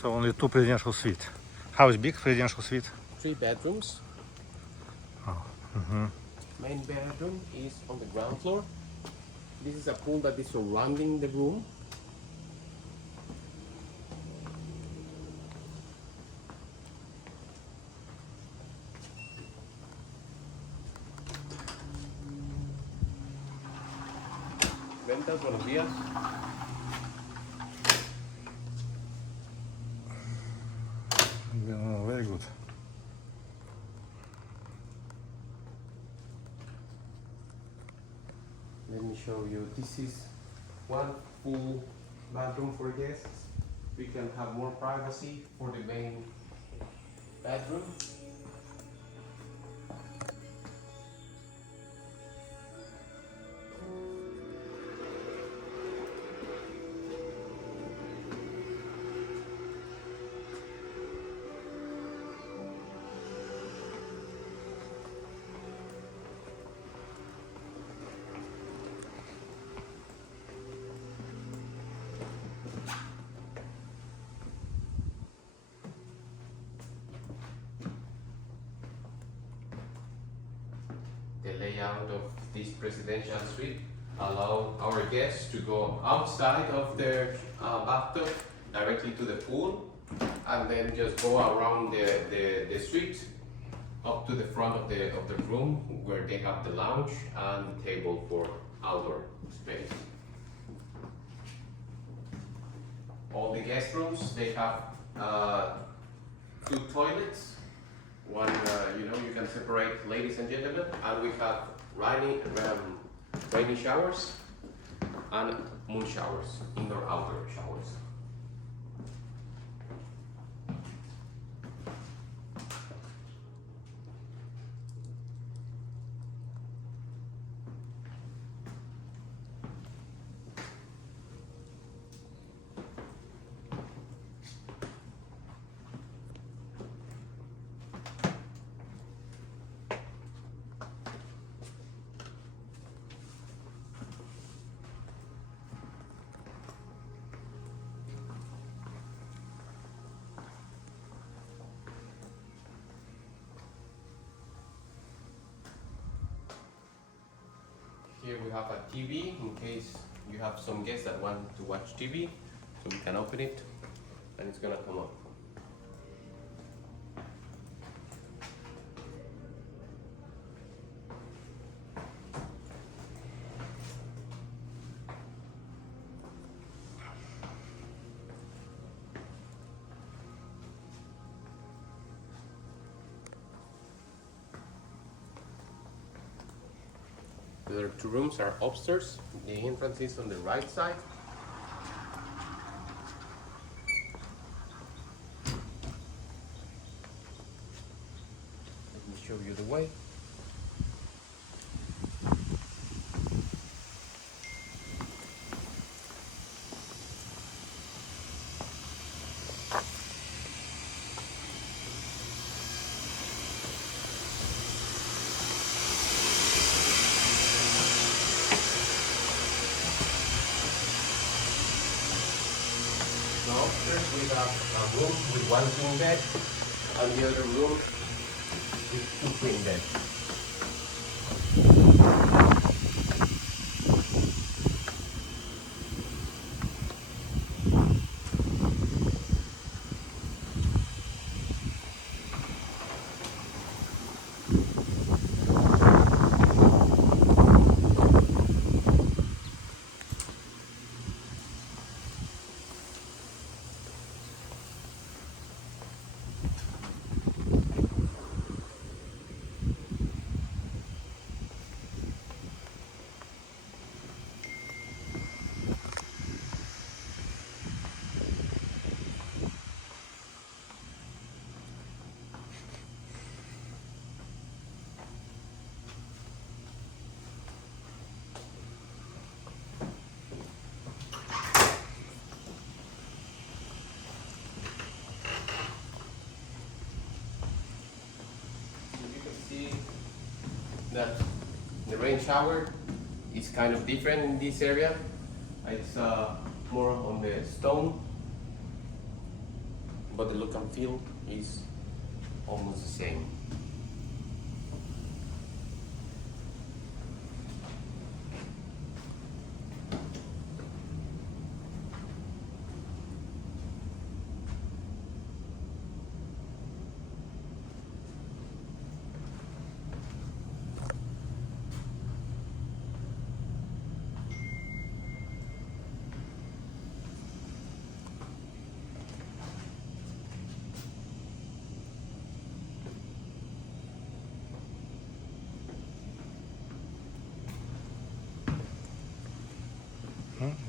So only 2 presidential suite. How is big presidential suite? 3 bedrooms. Oh. Main bedroom is on the ground floor. This is a pool that is surrounding the room. Ventas, buenos días. Yeah, very good. Let me show you. This is one full bathroom for guests. We can have more privacy for the main bedroom. The layout of this presidential suite allow our guests to go outside of their bathtub directly to the pool, and then just go around the suite up to the front of the room where they have the lounge and the table for outdoor space. All the guest rooms, they have 2 toilets. One, you can separate ladies and gentlemen, and we have rainy showers and moon showers, indoor-outdoor showers. Here we have a TV in case you have some guests that want to watch TV. So we can open it and it's gonna come up. The other 2 rooms are upstairs. The entrance is on the right side. Let me show you the way. Now upstairs we have a room with 1 king bed, and the other room with 2 queen beds. That the rain shower is kind of different in this area. It's more on the stone but the look and feel is almost the same.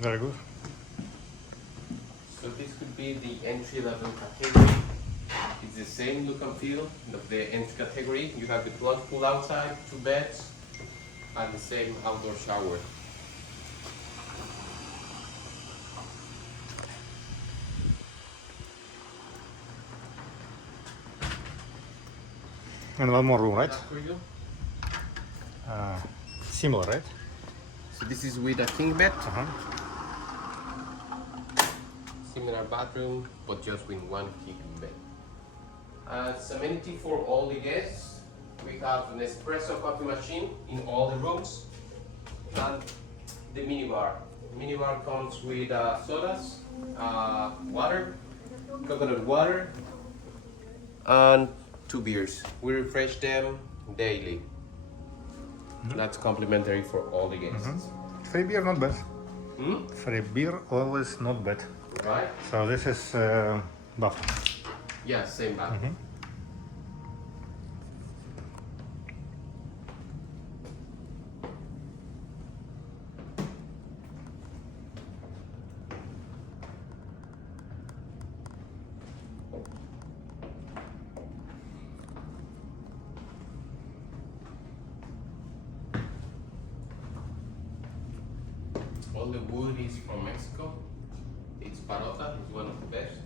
Very good. So this could be the entry-level category. It's the same look and feel of the entry category. You have the plunge pool outside, 2 beds, and the same outdoor shower. And one more room, right? That for you. Similar, right? So this is with a king bed, Uh-huh. similar bathroom, but just with 1 king bed. As amenity for all the guests, we have an espresso coffee machine in all the rooms, and the minibar. Minibar comes with sodas, water, coconut water, and 2 beers. We refresh them daily. That's complimentary for all the guests. Free beer, not bad. Hmm? Free beer, always not bad. Right? So this is bath. Yeah, same bath. All the wood is from Mexico. It's parota, it's one of the best.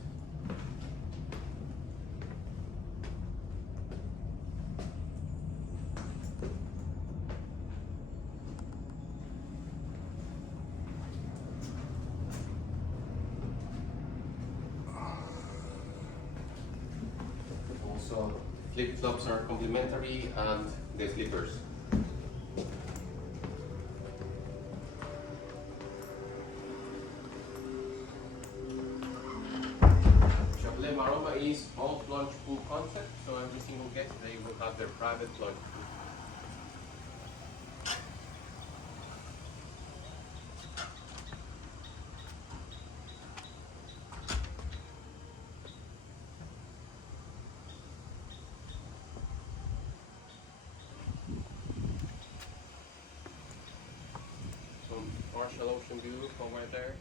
Also, flip-flops are complimentary, and the slippers. Chablé Maroma is all plunge pool concept, so every single guest they will have their private plunge pool. Some partial ocean view over there.